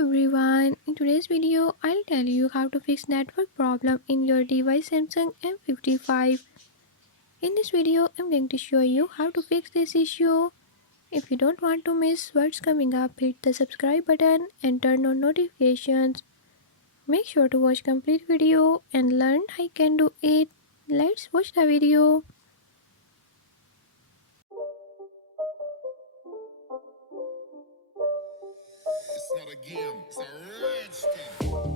everyone, in today's video I'll tell you how to fix network problem in your device Samsung M55. In this video I'm going to show you how to fix this issue. If you don't want to miss what's coming up, hit the subscribe button and turn on notifications. Make sure to watch complete video and learn how you can do it. Let's watch the video. It's not a game, it's a rich thing.